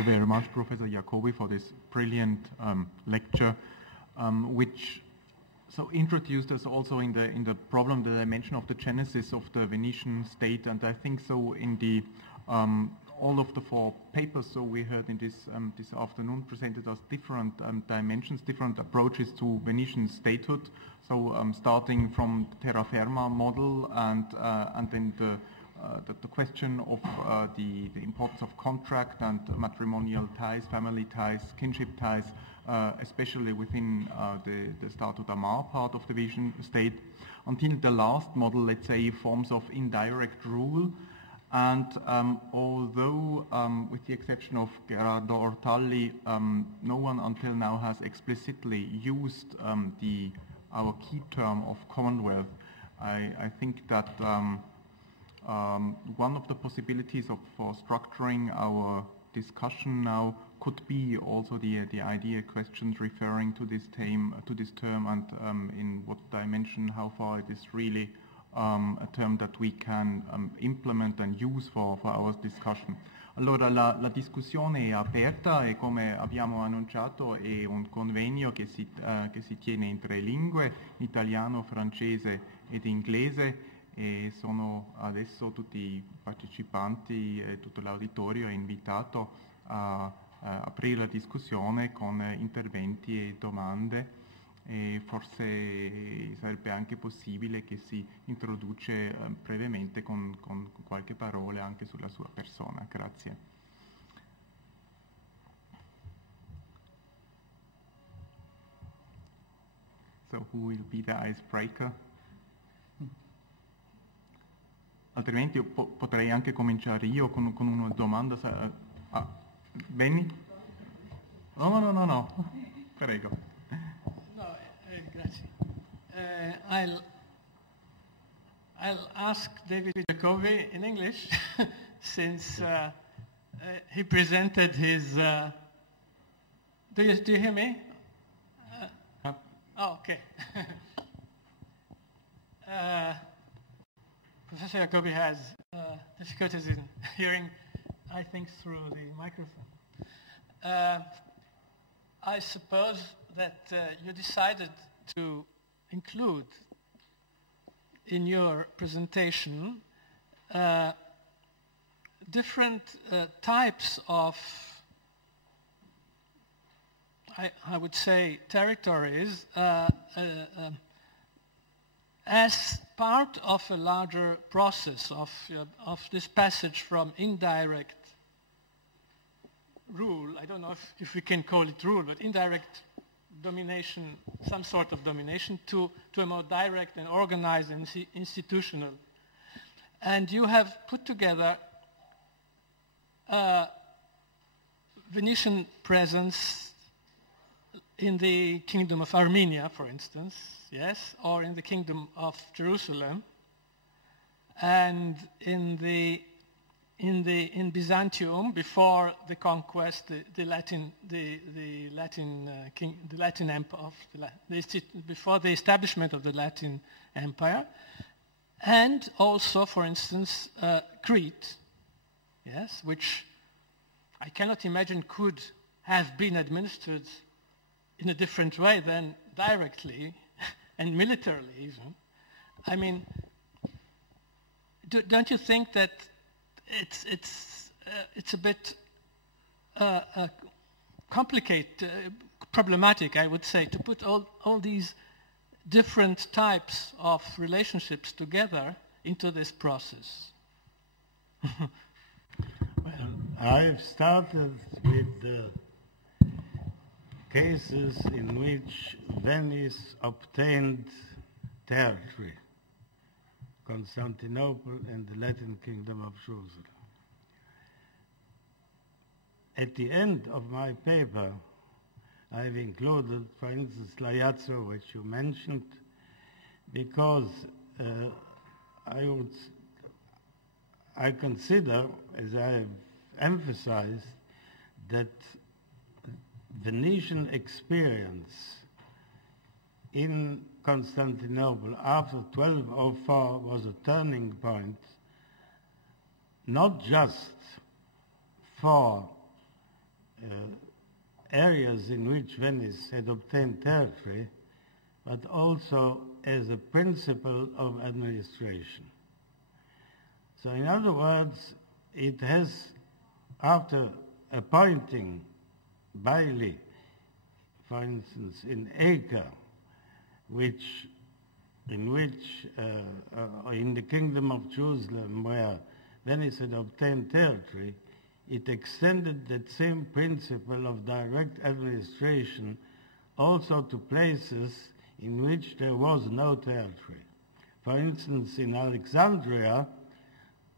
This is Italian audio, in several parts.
you very much, Professor Jacobi, for this brilliant lecture, which introduced us also in the problem, the dimension of the genesis of the Venetian state, and I think so in the all of the four papers we heard in this afternoon presented us different dimensions, different approaches to Venetian statehood. So starting from the terra firma model and then the question of the importance of contract and matrimonial ties, family ties, kinship ties, especially within the Stato d'Amar part of the Venetian state, until the last model, let's say, forms of indirect rule. And although, with the exception of Gerardo Ortalli, no one until now has explicitly used our key term of Commonwealth, I think that one of the possibilities for structuring our discussion now could be also the idea questions referring to this term, and in what dimension, how far it is really a term that we can implement and use for our discussion. Allora la discussione è aperta e come abbiamo annunciato è un convegno che si tiene in tre lingue, italiano, francese ed inglese, e sono adesso tutti i partecipanti e tutto l'auditorio è invitato a aprire la discussione con interventi e domande. E forse sarebbe anche possibile che si introduce brevemente con qualche parola anche sulla sua persona. Grazie. So who will be the icebreaker? Altrimenti potrei anche cominciare io con una domanda. Benny? No. Prego. I'll ask David Jacobi in English, since he presented his. Do you hear me? Oh, okay. Professor Jacobi has difficulties in hearing, I think, through the microphone. I suppose that you decided to include in your presentation different types of, I would say, territories as part of a larger process of this passage from indirect rule. I don't know if we can call it rule, but indirect domination, some sort of domination, to a more direct and organized and institutional. And you have put together Venetian presence in the Kingdom of Armenia, for instance, yes, or in the Kingdom of Jerusalem, and in Byzantium before the conquest, before the establishment of the Latin Empire, and also, for instance, Crete, yes, which I cannot imagine could have been administered in a different way than directly and militarily even. I mean, don't you think that it's a bit complicated, problematic, I would say, to put all these different types of relationships together into this process? Well, I've started with the cases in which Venice obtained territory, Constantinople and the Latin Kingdom of Jerusalem. At the end of my paper, I've included, for instance, Lajazzo, which you mentioned, because I consider, as I have emphasized, that Venetian experience in Constantinople after 1204 was a turning point, not just for areas in which Venice had obtained territory, but also as a principle of administration. So in other words, it has, after appointing Bailey, for instance, in Acre, in the Kingdom of Jerusalem, where Venice had obtained territory, it extended that same principle of direct administration also to places in which there was no territory. For instance, in Alexandria,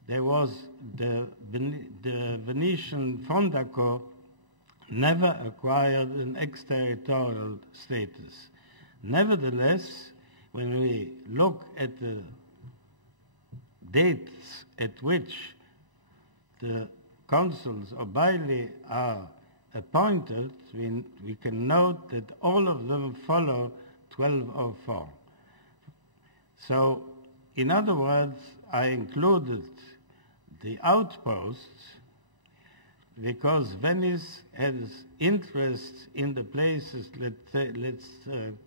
there was the Venetian Fondaco never acquired an exterritorial status. Nevertheless, when we look at the dates at which the consuls of Bailey are appointed, we can note that all of them follow 1204. So, in other words, I included the outposts because Venice has interest in the places. Let's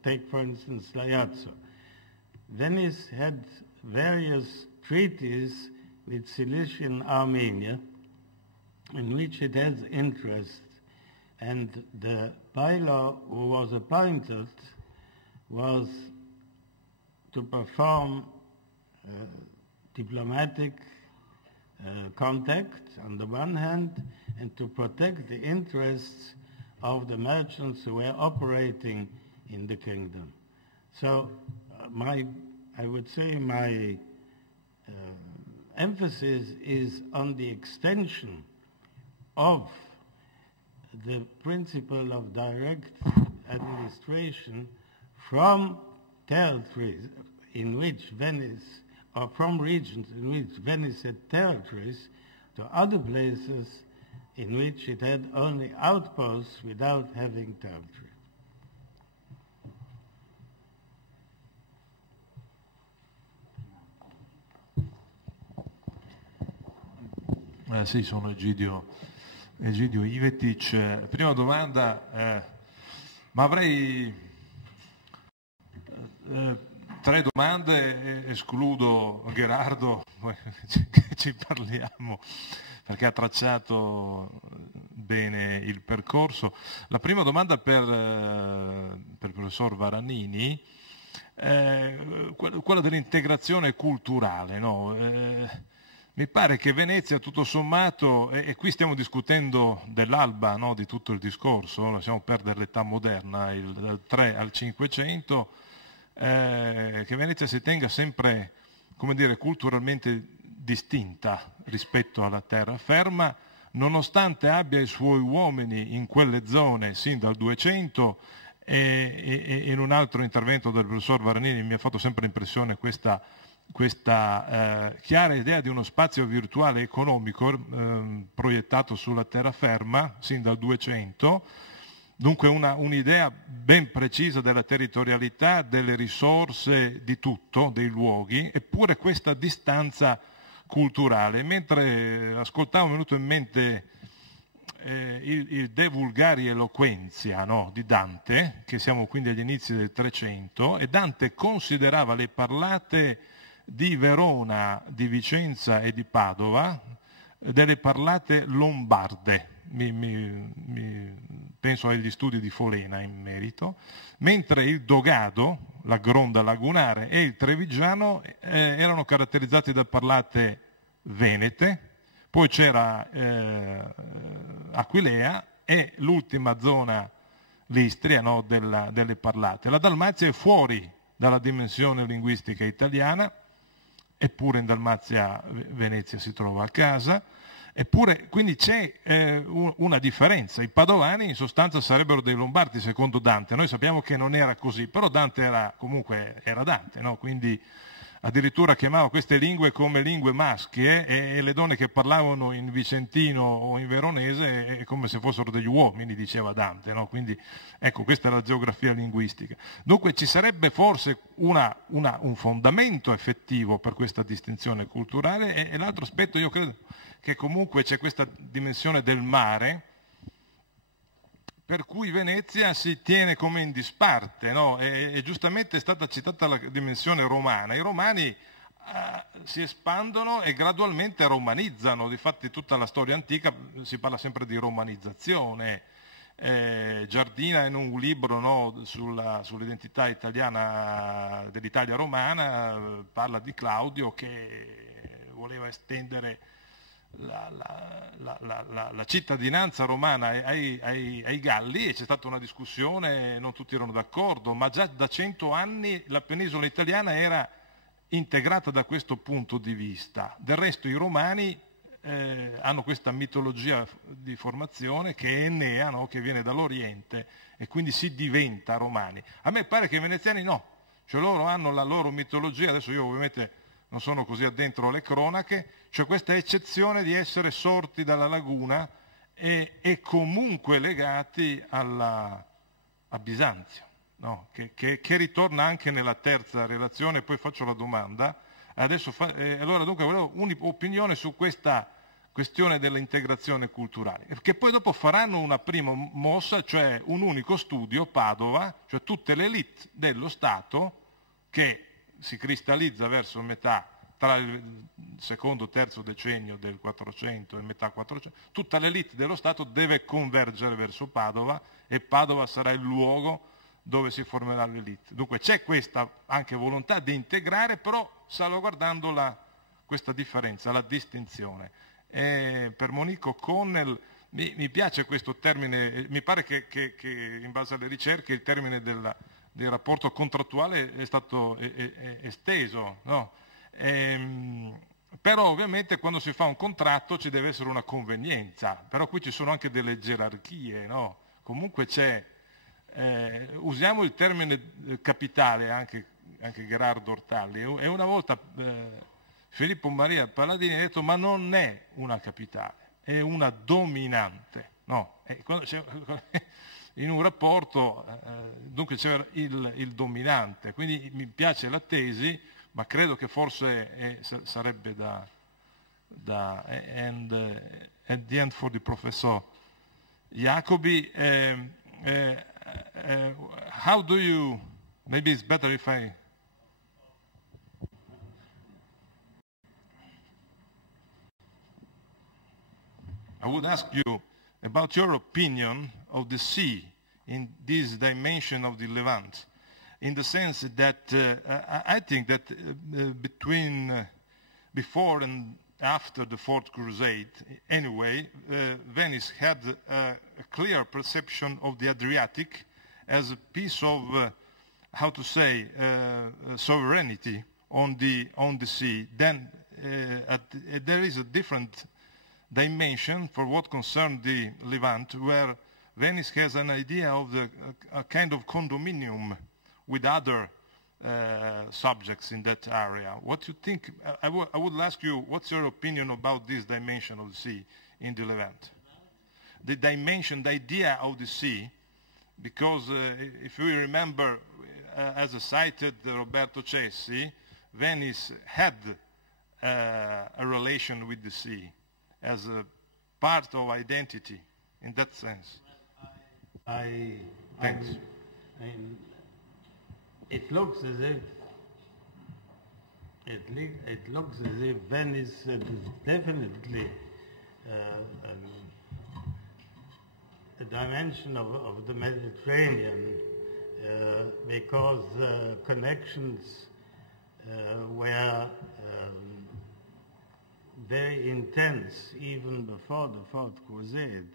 take, for instance, Laiazzo. Venice had various treaties with Cilician Armenia in which it has interest, and the bailo who was appointed was to perform diplomatic contact on the one hand, and to protect the interests of the merchants who were operating in the kingdom. So I would say my emphasis is on the extension of the principle of direct administration from territories in which Venice, or from regions in which Venice had territories, to other places in which it had only outposts without having territory. Sì, sono Egidio Ivetic. Prima domanda, ma avrei tre domande, escludo Gherardo, che ci parliamo, perché ha tracciato bene il percorso. La prima domanda per il professor Varanini, quella dell'integrazione culturale, no? Mi pare che Venezia, tutto sommato, e qui stiamo discutendo dell'alba, no, di tutto il discorso, lasciamo perdere l'età moderna, dal 3 al 500, che Venezia si tenga sempre, come dire, culturalmente distinta rispetto alla terraferma, nonostante abbia i suoi uomini in quelle zone sin dal 200, e in un altro intervento del professor Varanini mi ha fatto sempre impressione questa chiara idea di uno spazio virtuale economico proiettato sulla terraferma sin dal 200, dunque un'idea ben precisa della territorialità, delle risorse, di tutto, dei luoghi, eppure questa distanza culturale. Mentre ascoltavo, mi è venuto in mente il De Vulgari Eloquentia, no, di Dante, che siamo quindi agli inizi del 300, e Dante considerava le parlate di Verona, di Vicenza e di Padova delle parlate lombarde, penso agli studi di Folena in merito, mentre il Dogado, la Gronda lagunare, e il Trevigiano erano caratterizzati da parlate venete, poi c'era Aquilea e l'ultima zona, l'Istria, no, delle parlate. La Dalmazia è fuori dalla dimensione linguistica italiana, eppure in Dalmazia Venezia si trova a casa, eppure quindi c'è una differenza. I padovani in sostanza sarebbero dei lombardi secondo Dante. Noi sappiamo che non era così, però Dante era Dante, no? Quindi addirittura chiamava queste lingue come lingue maschie, e le donne che parlavano in vicentino o in veronese è come se fossero degli uomini, diceva Dante, no? Quindi ecco, questa è la geografia linguistica. Dunque ci sarebbe forse un fondamento effettivo per questa distinzione culturale, e l'altro aspetto, io credo che comunque c'è questa dimensione del mare, per cui Venezia si tiene come in disparte, no? E giustamente è stata citata la dimensione romana. I romani si espandono e gradualmente romanizzano, difatti tutta la storia antica si parla sempre di romanizzazione. Giardina in un libro, no, sull'identità italiana dell'Italia romana parla di Claudio che voleva estendere la cittadinanza romana ai Galli, e c'è stata una discussione, non tutti erano d'accordo, ma già da 100 anni la penisola italiana era integrata da questo punto di vista. Del resto i romani hanno questa mitologia di formazione che è Enea, no? Che viene dall'Oriente, e quindi si diventa romani. A me pare che i veneziani no, cioè loro hanno la loro mitologia, adesso io ovviamente non sono così addentro alle cronache, cioè questa eccezione di essere sorti dalla laguna e comunque legati a Bisanzio, no? che ritorna anche nella terza relazione. Poi faccio la domanda. Allora dunque volevo un'opinione su questa questione dell'integrazione culturale, che poi dopo faranno una prima mossa, cioè un unico studio, Padova, cioè tutte le élite dello Stato, che si cristallizza verso metà, tra il secondo e terzo decennio del 400 e metà 400, tutta l'élite dello Stato deve convergere verso Padova, e Padova sarà il luogo dove si formerà l'élite. Dunque c'è questa anche volontà di integrare, però salvaguardando questa differenza, la distinzione. Per Monique O'Connell mi piace questo termine, mi pare che in base alle ricerche il termine del rapporto contrattuale è stato esteso, no? Però ovviamente quando si fa un contratto ci deve essere una convenienza, però qui ci sono anche delle gerarchie, no? Comunque usiamo il termine capitale, anche Gherardo Ortalli, e una volta Filippo Maria Palladini ha detto ma non è una capitale, è una dominante, no? In un rapporto dunque c'è il dominante, quindi mi piace la tesi, ma credo che forse sarebbe and at the end for the professor Jacobi, how do you, maybe it's better if I would ask you about your opinion of the sea in this dimension of the Levant, in the sense that I think that before and after the Fourth Crusade, anyway, Venice had a clear perception of the Adriatic as a piece of, sovereignty on the sea. Then there is a different dimension for what concerns the Levant, where Venice has an idea of a kind of condominium with other subjects in that area. What do you think? I would ask you, what's your opinion about this dimension of the sea in the Levant? The dimension, the idea of the sea, because if we remember, as cited Roberto Cessi, Venice had a relation with the sea as a part of identity in that sense. Thanks. It looks as if Venice is definitely a dimension of the Mediterranean because connections were very intense even before the Fourth Crusade.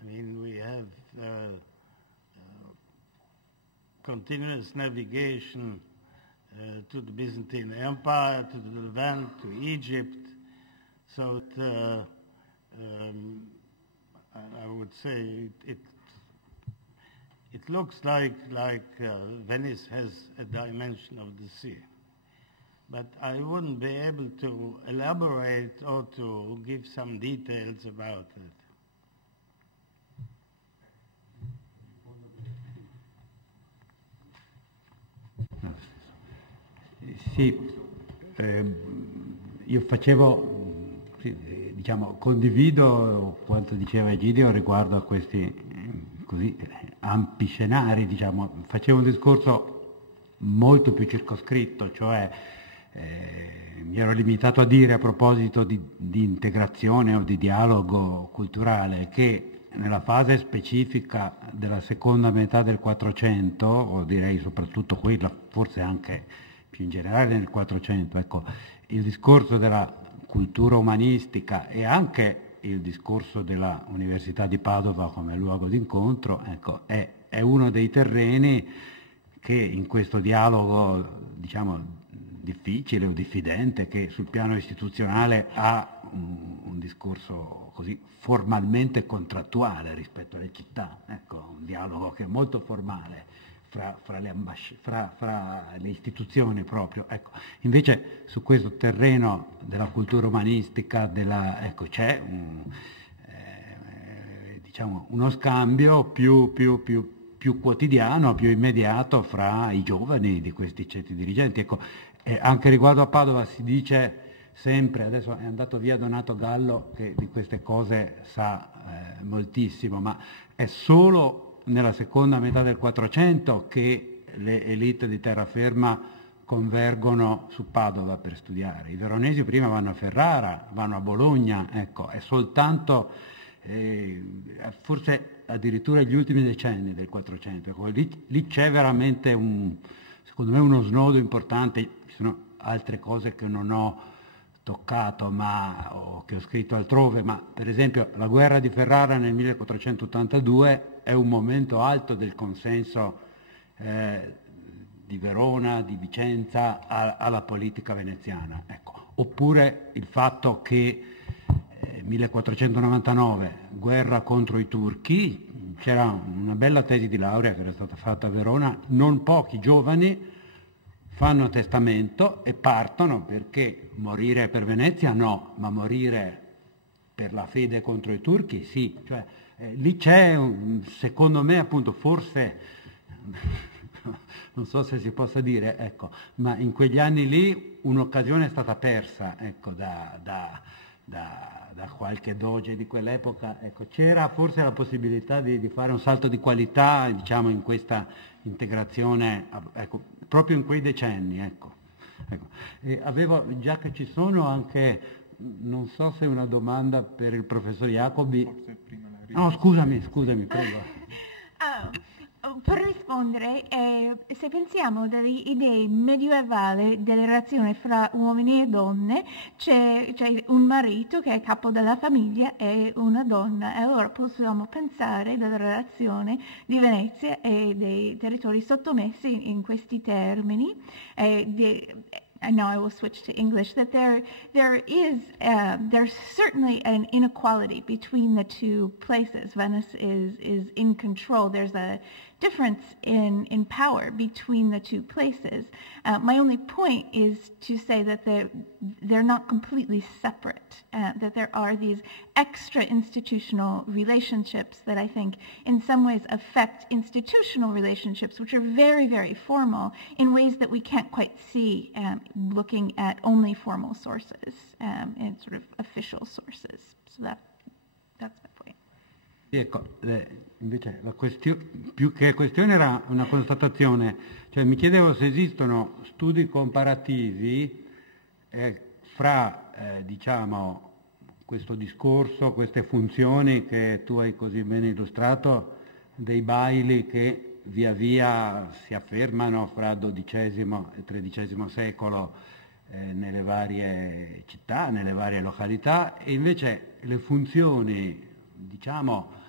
I mean, we have continuous navigation to the Byzantine Empire, to the Levant, to Egypt. So I would say it looks like Venice has a dimension of the sea. But I wouldn't be able to elaborate or to give some details about it. Sì, io condivido quanto diceva Egidio riguardo a questi così ampi scenari, diciamo, faceva un discorso molto più circoscritto, cioè mi ero limitato a dire a proposito di integrazione o di dialogo culturale che nella fase specifica della seconda metà del 400, o direi soprattutto quella, forse anche più in generale nel 400, ecco, il discorso della cultura umanistica e anche il discorso della Università di Padova come luogo d'incontro, ecco, è uno dei terreni che in questo dialogo, diciamo, difficile o diffidente, che sul piano istituzionale ha un discorso così formalmente contrattuale rispetto alle città, ecco, un dialogo che è molto formale fra le istituzioni proprio. Ecco. Invece su questo terreno della cultura umanistica, ecco, c'è diciamo, uno scambio più quotidiano, più immediato fra i giovani di questi ceti dirigenti. Ecco, anche riguardo a Padova si dice sempre, adesso è andato via Donato Gallo che di queste cose sa moltissimo, ma è solo nella seconda metà del 400 che le elite di terraferma convergono su Padova per studiare. I veronesi prima vanno a Ferrara, vanno a Bologna, ecco, è soltanto forse addirittura gli ultimi decenni del 400, ecco, lì c'è veramente secondo me uno snodo importante. Ci sono altre cose che non ho toccato o che ho scritto altrove, ma per esempio la guerra di Ferrara nel 1482 è un momento alto del consenso di Verona, di Vicenza alla politica veneziana. Ecco. Oppure il fatto che 1499, guerra contro i turchi, c'era una bella tesi di laurea che era stata fatta a Verona, non pochi giovani fanno testamento e partono perché morire per Venezia no, ma morire per la fede contro i turchi sì. Cioè, lì c'è, secondo me, appunto, forse, non so se si possa dire, ecco, ma in quegli anni lì un'occasione è stata persa, ecco, da qualche doge di quell'epoca. Ecco, c'era forse la possibilità di fare un salto di qualità, diciamo, in questa integrazione, ecco, proprio in quei decenni, ecco. E avevo, già che ci sono, anche, non so se una domanda per il professor Jacobi. No, scusami, prego. Per rispondere, se pensiamo delle idee medievali delle relazioni fra uomini e donne, c'è un marito che è capo della famiglia e una donna, e allora possiamo pensare della relazione di Venezia e dei territori sottomessi in questi termini. And now I will switch to English, that there's certainly an inequality between the two places. Venice is in control. There's a difference in power between the two places. My only point is to say that they're not completely separate, that there are these extra institutional relationships that I think in some ways affect institutional relationships, which are very, very formal, in ways that we can't quite see looking at only formal sources and sort of official sources. So that's my point. Ecco, invece più che questione era una constatazione, cioè mi chiedevo se esistono studi comparativi fra diciamo questo discorso, queste funzioni che tu hai così bene illustrato, dei baili che via via si affermano fra XII e XIII secolo nelle varie città, nelle varie località, e invece le funzioni, diciamo,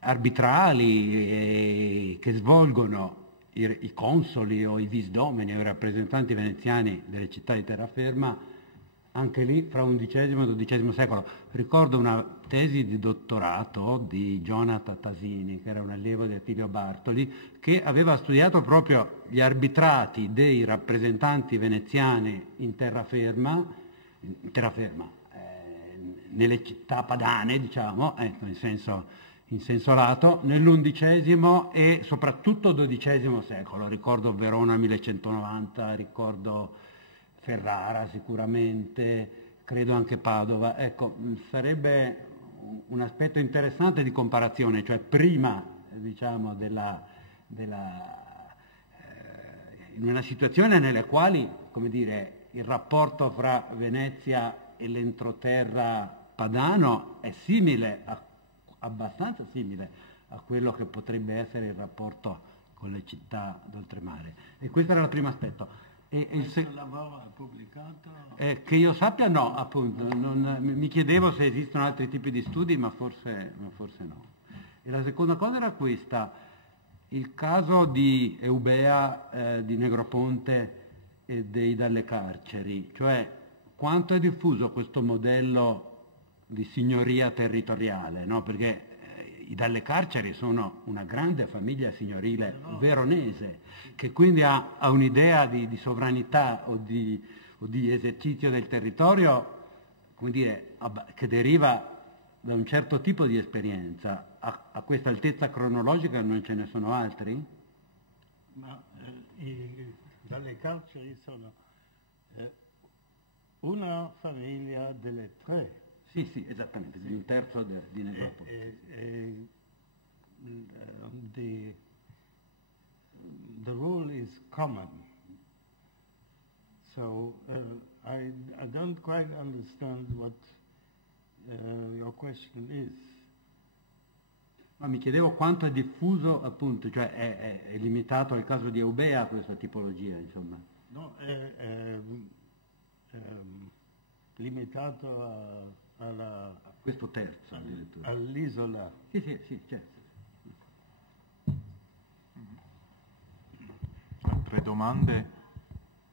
arbitrali che svolgono i consoli o i visdomeni o i rappresentanti veneziani delle città di terraferma, anche lì fra XI e XII secolo. Ricordo una tesi di dottorato di Jonathan Tasini, che era un allievo di Attilio Bartoli, che aveva studiato proprio gli arbitrati dei rappresentanti veneziani in terraferma, nelle città padane, diciamo, in senso lato, nell'undicesimo e soprattutto XII secolo. Ricordo Verona 1190, ricordo Ferrara sicuramente, credo anche Padova. Ecco, sarebbe un aspetto interessante di comparazione, cioè prima diciamo, in una situazione nella quale, come dire, il rapporto fra Venezia e l'entroterra padano è simile, abbastanza simile a quello che potrebbe essere il rapporto con le città d'oltremare. E questo era il primo aspetto. Questo lavoro è pubblicato? Che io sappia no, appunto. Mi chiedevo se esistono altri tipi di studi, ma forse no. E la seconda cosa era questa, il caso di Eubea, di Negroponte e dei Dalle Carceri, cioè quanto è diffuso questo modello di signoria territoriale, no? Perché i Dalle Carceri sono una grande famiglia signorile veronese, che quindi ha un'idea di sovranità o di esercizio del territorio, come dire, che deriva da un certo tipo di esperienza. A questa altezza cronologica non ce ne sono altri? Ma Dalle Carceri sono una famiglia delle tre. Sì, esattamente, di un terzo di Negroponte. The rule is common. So I don't quite understand what your question is. Ma mi chiedevo quanto è diffuso, appunto, cioè è limitato al caso di Eubea questa tipologia, insomma. No, è limitato a questo terzo addirittura. All'isola. Sì, certo. Altre domande,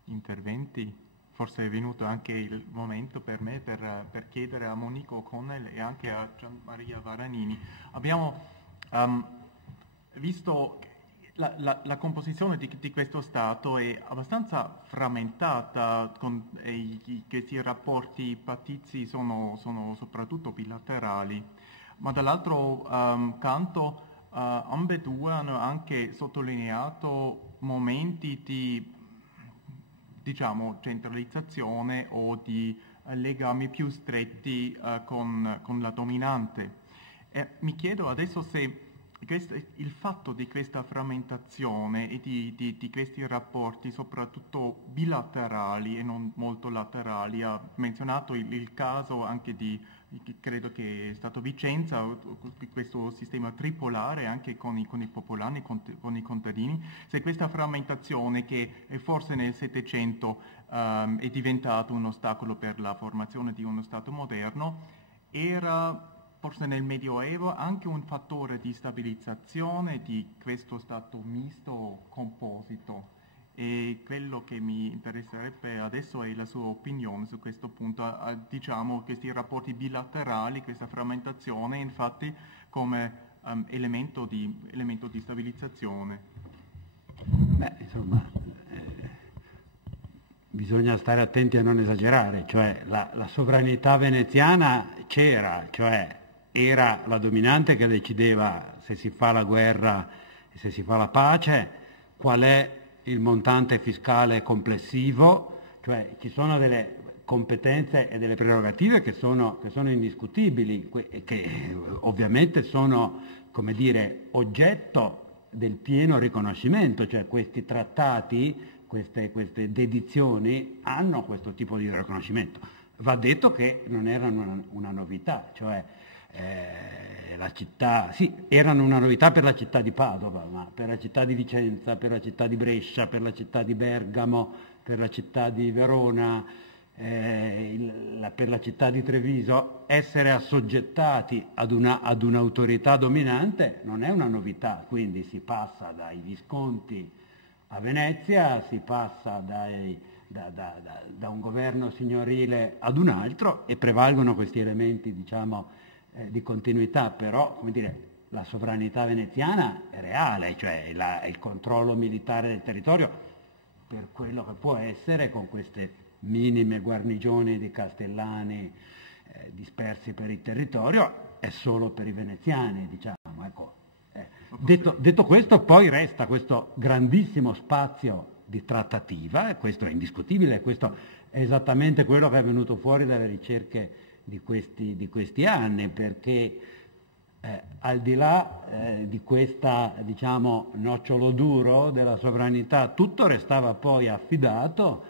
interventi? Forse è venuto anche il momento per me per chiedere a Monique O'Connell e anche a Gian Maria Varanini. Abbiamo visto la composizione di questo Stato è abbastanza frammentata, questi rapporti pattizi sono soprattutto bilaterali, ma dall'altro canto ambedue hanno anche sottolineato momenti di, diciamo, centralizzazione o di legami più stretti con la dominante. Mi chiedo adesso se il fatto di questa frammentazione e di questi rapporti, soprattutto bilaterali e non molto laterali, ha menzionato il caso anche credo che è stato Vicenza, questo sistema tripolare anche con i popolani, con i contadini, se questa frammentazione che forse nel Settecento è diventato un ostacolo per la formazione di uno Stato moderno, era forse nel Medioevo anche un fattore di stabilizzazione di questo Stato misto composito. E quello che mi interesserebbe adesso è la sua opinione su questo punto, diciamo questi rapporti bilaterali, questa frammentazione infatti come elemento di stabilizzazione. Beh, insomma, bisogna stare attenti a non esagerare, cioè la sovranità veneziana c'era, cioè era la dominante che decideva se si fa la guerra e se si fa la pace, qual è il montante fiscale complessivo, cioè ci sono delle competenze e delle prerogative che sono indiscutibili e che ovviamente sono, come dire, oggetto del pieno riconoscimento, cioè questi trattati, queste dedizioni hanno questo tipo di riconoscimento. Va detto che non erano una novità, cioè la città, sì, erano una novità per la città di Padova, ma per la città di Vicenza, per la città di Brescia, per la città di Bergamo, per la città di Verona, per la città di Treviso, essere assoggettati ad un'autorità dominante non è una novità, quindi si passa dai Visconti a Venezia, si passa da un governo signorile ad un altro e prevalgono questi elementi, diciamo, di continuità, però, come dire, la sovranità veneziana è reale, cioè il controllo militare del territorio, per quello che può essere, con queste minime guarnigioni di castellani dispersi per il territorio, è solo per i veneziani, diciamo. Ecco. Detto questo, poi resta questo grandissimo spazio di trattativa, e questo è indiscutibile, questo è esattamente quello che è venuto fuori dalle ricerche di questi anni, perché Al di là di questa, diciamo, nocciolo duro della sovranità, tutto restava poi affidato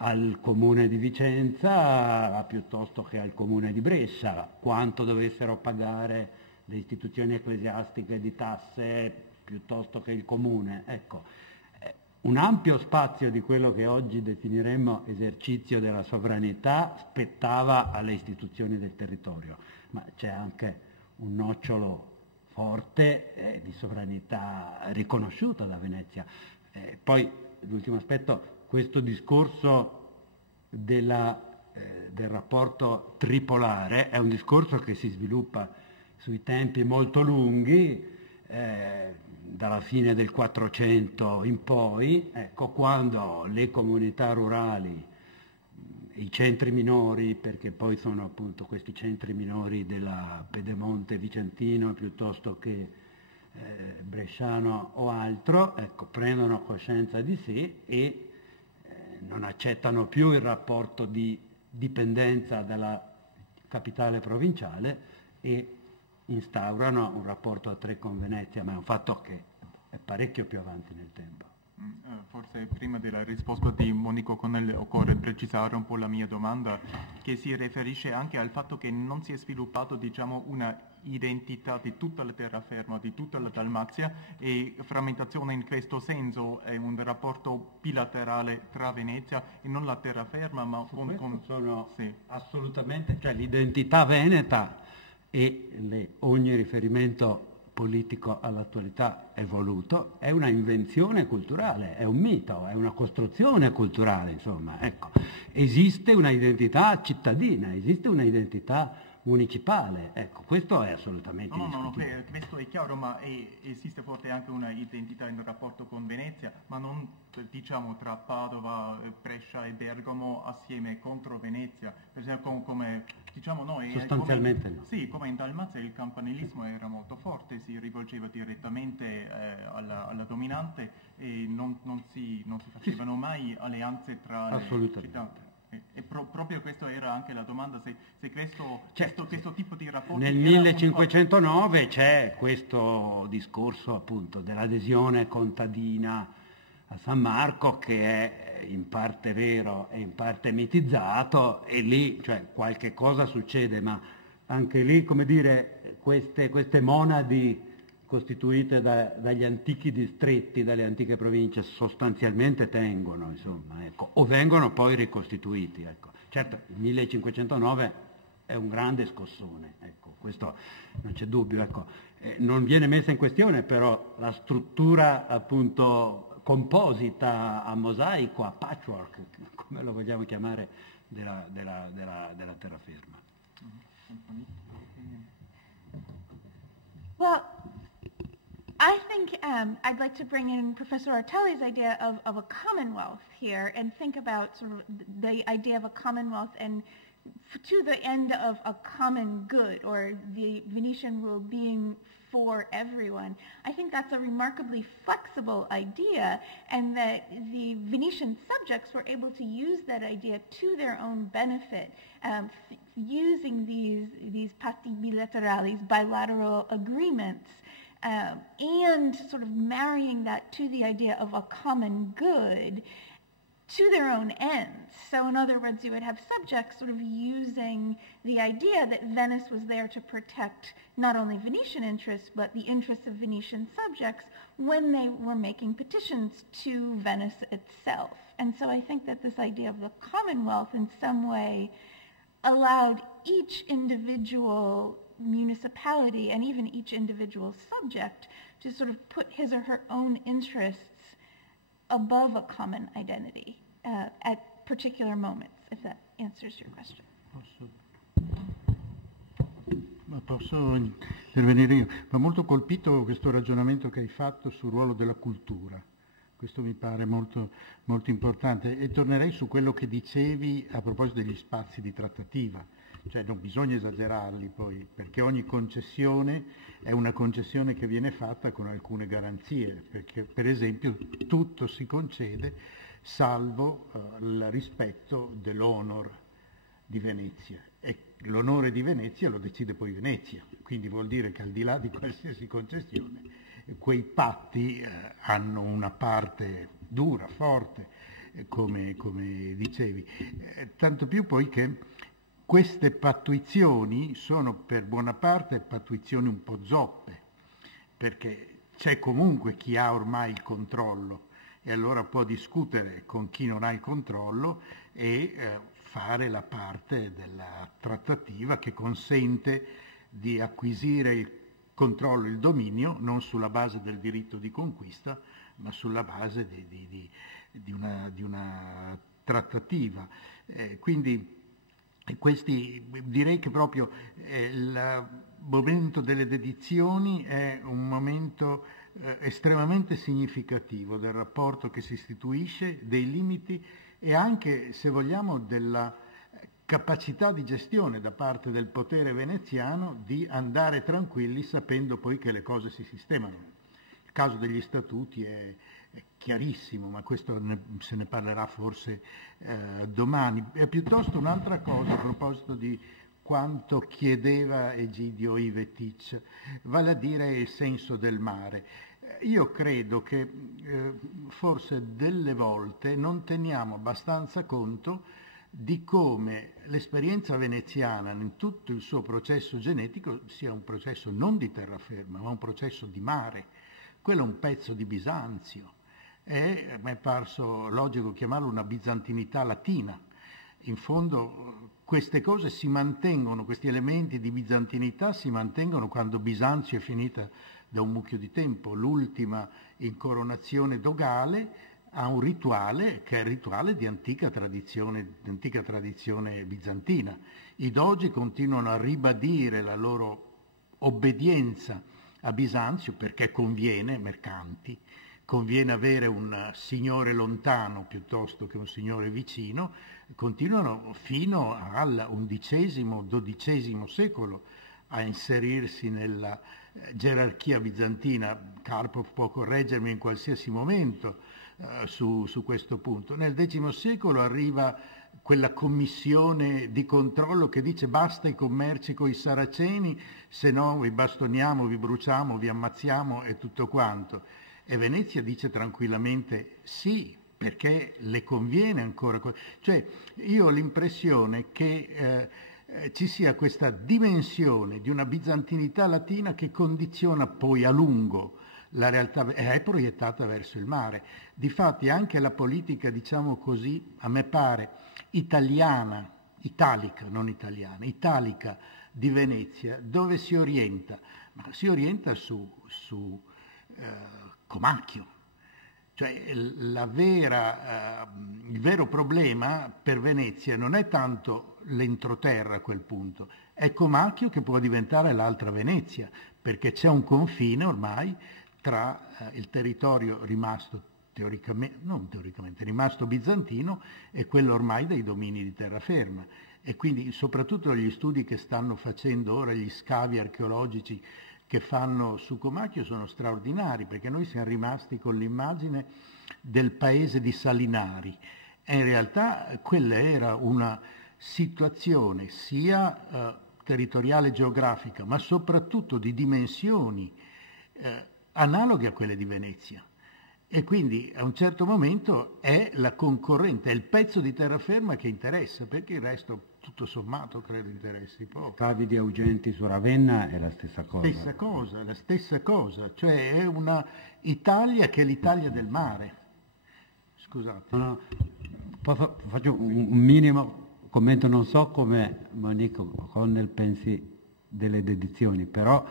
al Comune di Vicenza piuttosto che al Comune di Brescia, quanto dovessero pagare le istituzioni ecclesiastiche di tasse piuttosto che il Comune. Ecco, un ampio spazio di quello che oggi definiremmo esercizio della sovranità spettava alle istituzioni del territorio, ma c'è anche un nocciolo forte di sovranità riconosciuta da Venezia. Poi, l'ultimo aspetto, questo discorso del rapporto tripolare è un discorso che si sviluppa sui tempi molto lunghi, dalla fine del 400 in poi, ecco, quando le comunità rurali, i centri minori, perché poi sono appunto questi centri minori della Pedemonte vicentino piuttosto che bresciano o altro, ecco, prendono coscienza di sé e non accettano più il rapporto di dipendenza dalla capitale provinciale e instaurano un rapporto a tre con Venezia, ma è un fatto che è parecchio più avanti nel tempo. Forse prima della risposta di Monico Connell occorre precisare un po' la mia domanda, che si riferisce anche al fatto che non si è sviluppato, diciamo, una identità di tutta la terraferma, di tutta la Dalmazia, e frammentazione in questo senso è un rapporto bilaterale tra Venezia e non la terraferma, ma con sono sì. Assolutamente, cioè l'identità veneta e ogni riferimento politico all'attualità è voluto, è una invenzione culturale, è un mito, è una costruzione culturale, insomma, ecco. Esiste una identità cittadina, esiste una identità municipale, ecco, questo è assolutamente indiscutibile. No, questo è chiaro, ma esiste forse anche una identità in rapporto con Venezia, ma non, diciamo, tra Padova, Brescia e Bergamo assieme contro Venezia, per esempio come diciamo noi. Sostanzialmente no. Sì, come in Dalmazia il campanilismo era molto forte, si rivolgeva direttamente alla dominante e non si facevano mai alleanze tra le città. E proprio questa era anche la domanda, se questo tipo di rapporti... Nel 1509 c'è questo discorso appunto dell'adesione contadina a San Marco, che è in parte vero e in parte mitizzato, e lì, cioè, qualche cosa succede, ma anche lì, come dire, queste monadi costituite dagli antichi distretti, dalle antiche province, sostanzialmente tengono, insomma, ecco, o vengono poi ricostituiti. Ecco. Certo, il 1509 è un grande scossone, ecco, questo non c'è dubbio. Ecco. Non viene messa in questione però la struttura appunto composita a mosaico, a patchwork, come lo vogliamo chiamare, della terraferma. Well, I think I'd like to bring in Professor Artelli's idea of a commonwealth here and think about sort of the idea of a commonwealth and to the end of a common good, or the Venetian rule being for everyone. I think that's a remarkably flexible idea, and that the Venetian subjects were able to use that idea to their own benefit, using these patti bilaterales, bilateral agreements, and sort of marrying that to the idea of a common good to their own ends. So in other words, you would have subjects sort of using the idea that Venice was there to protect not only Venetian interests, but the interests of Venetian subjects when they were making petitions to Venice itself. And so I think that this idea of the Commonwealth in some way allowed each individual municipality and even each individual subject to sort of put his or her own interests above a common identity at particular moments, if that answers your question. Posso intervenire io? Mi ha molto colpito questo ragionamento che hai fatto sul ruolo della cultura. Questo mi pare molto, molto importante. E tornerei su quello che dicevi a proposito degli spazi di trattativa. Cioè non bisogna esagerarli poi, perché ogni concessione è una concessione che viene fatta con alcune garanzie, perché per esempio tutto si concede salvo il rispetto dell'onor di Venezia, e l'onore di Venezia lo decide poi Venezia, quindi vuol dire che al di là di qualsiasi concessione quei patti hanno una parte dura, forte, come dicevi, tanto più poi che queste pattuizioni sono per buona parte pattuizioni un po' zoppe, perché c'è comunque chi ha ormai il controllo e allora può discutere con chi non ha il controllo e fare la parte della trattativa che consente di acquisire il controllo, il dominio, non sulla base del diritto di conquista, ma sulla base di una trattativa. Quindi direi che proprio il momento delle dedizioni è un momento estremamente significativo del rapporto che si istituisce, dei limiti e anche, se vogliamo, della capacità di gestione da parte del potere veneziano di andare tranquilli sapendo poi che le cose si sistemano. Il caso degli statuti è chiarissimo, ma questo se ne parlerà forse domani. È piuttosto un'altra cosa a proposito di quanto chiedeva Egidio Ivetic, vale a dire il senso del mare. Io credo che forse delle volte non teniamo abbastanza conto di come l'esperienza veneziana in tutto il suo processo genetico sia un processo non di terraferma, ma un processo di mare. Quello è un pezzo di Bisanzio e a me è parso logico chiamarlo una bizantinità latina. In fondo queste cose si mantengono, questi elementi di bizantinità si mantengono quando Bisanzio è finita da un mucchio di tempo. L'ultima incoronazione dogale ha un rituale che è il rituale di antica tradizione bizantina. I dogi continuano a ribadire la loro obbedienza a Bisanzio perché conviene, mercanti, conviene avere un signore lontano piuttosto che un signore vicino, continuano fino al XI-XII secolo a inserirsi nella gerarchia bizantina. Karpov può correggermi in qualsiasi momento su questo punto. Nel X secolo arriva quella commissione di controllo che dice basta i commerci con i saraceni, se no vi bastoniamo, vi bruciamo, vi ammazziamo e tutto quanto. E Venezia dice tranquillamente sì, perché le conviene ancora. Cioè io ho l'impressione che ci sia questa dimensione di una bizantinità latina che condiziona poi a lungo la realtà, è proiettata verso il mare. Difatti anche la politica, diciamo così, a me pare, italiana, italica, non italiana, italica di Venezia, dove si orienta? Ma si orienta su Comacchio. Cioè il vero problema per Venezia non è tanto l'entroterra a quel punto, è Comacchio che può diventare l'altra Venezia, perché c'è un confine ormai tra il territorio rimasto rimasto bizantino e quello ormai dei domini di terraferma. E quindi soprattutto gli studi che stanno facendo ora, gli scavi archeologici che fanno su Comacchio sono straordinari, perché noi siamo rimasti con l'immagine del paese di Salinari e in realtà quella era una situazione sia territoriale geografica, ma soprattutto di dimensioni analoghe a quelle di Venezia. E quindi a un certo momento è la concorrente, è il pezzo di terraferma che interessa, perché il resto tutto sommato credo interessi poco. Cavi di Augenti su Ravenna è la stessa cosa. La stessa cosa, cioè è una Italia che è l'Italia del mare. Scusate. No, faccio un minimo commento, non so come Monique O'Connell pensi delle dedizioni, però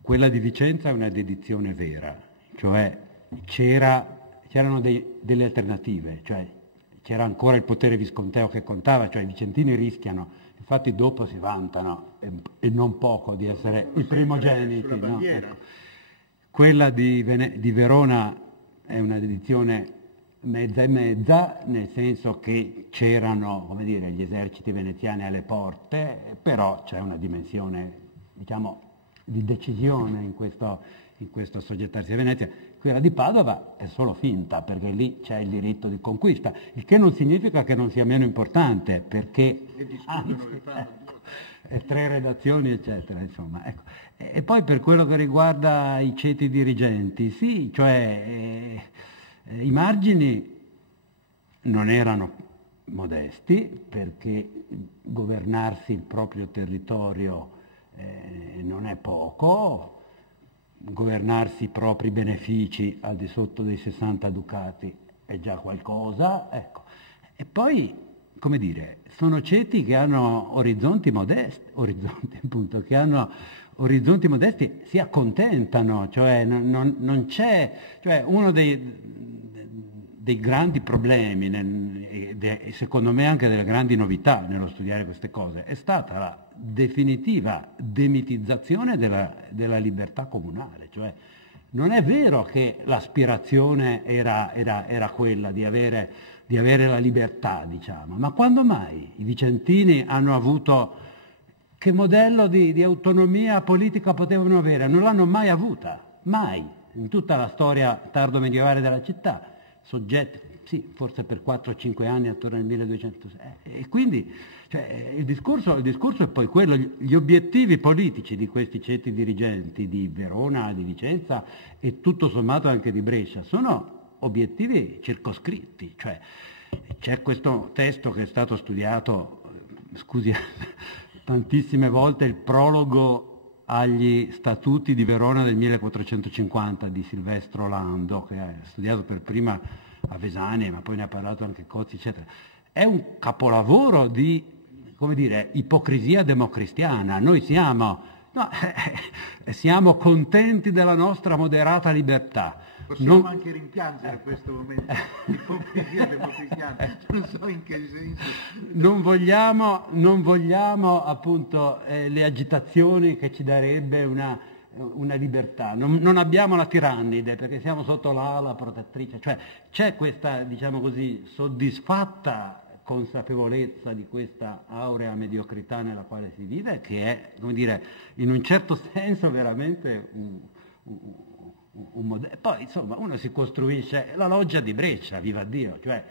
quella di Vicenza è una dedizione vera, cioè c'erano delle alternative, cioè c'era ancora il potere visconteo che contava, cioè i vicentini rischiano, infatti dopo si vantano, e non poco, di essere i primogeniti. Sulla bandiera. No? Ecco. Quella di Verona è una dedizione mezza e mezza, nel senso che c'erano, come dire, gli eserciti veneziani alle porte, però c'è una dimensione, diciamo, di decisione in questo assoggettarsi a Venezia, Quella di Padova è solo finta, perché lì c'è il diritto di conquista, il che non significa che non sia meno importante, perché tre redazioni, eccetera, insomma. Ecco. E poi per quello che riguarda i ceti dirigenti, sì, cioè i margini non erano modesti, perché governarsi il proprio territorio non è poco, governarsi i propri benefici al di sotto dei 60 ducati è già qualcosa, ecco. E poi, come dire, sono ceti che hanno orizzonti modesti, appunto, che hanno orizzonti modesti, si accontentano, cioè non c'è, cioè uno dei grandi problemi, e secondo me anche delle grandi novità nello studiare queste cose, è stata la definitiva demitizzazione della libertà comunale. Cioè non è vero che l'aspirazione era quella di avere la libertà, diciamo, ma quando mai i vicentini hanno avuto, che modello di autonomia politica potevano avere? Non l'hanno mai avuta, mai, in tutta la storia tardo-medievale della città. Soggetti, sì, forse per 4-5 anni attorno al 1200. E quindi cioè, il discorso è poi quello, gli obiettivi politici di questi ceti dirigenti di Verona, di Vicenza e tutto sommato anche di Brescia sono obiettivi circoscritti. Cioè, c'è questo testo che è stato studiato, scusi, tantissime volte, il prologo agli statuti di Verona del 1450 di Silvestro Lando, che ha studiato per prima a Vesane, ma poi ne ha parlato anche Cozzi, eccetera. È un capolavoro di, come dire, ipocrisia democristiana. Noi siamo contenti della nostra moderata libertà. Possiamo anche rimpiangere questo momento di ipocrisia democristiana, non so in che senso. Non vogliamo appunto le agitazioni che ci darebbe una libertà, non abbiamo la tirannide perché siamo sotto l'ala protettrice, cioè c'è questa, diciamo così, soddisfatta consapevolezza di questa aurea mediocrità nella quale si vive, che è, come dire, in un certo senso veramente un modello. Poi insomma uno si costruisce la loggia di Brescia, viva Dio, cioè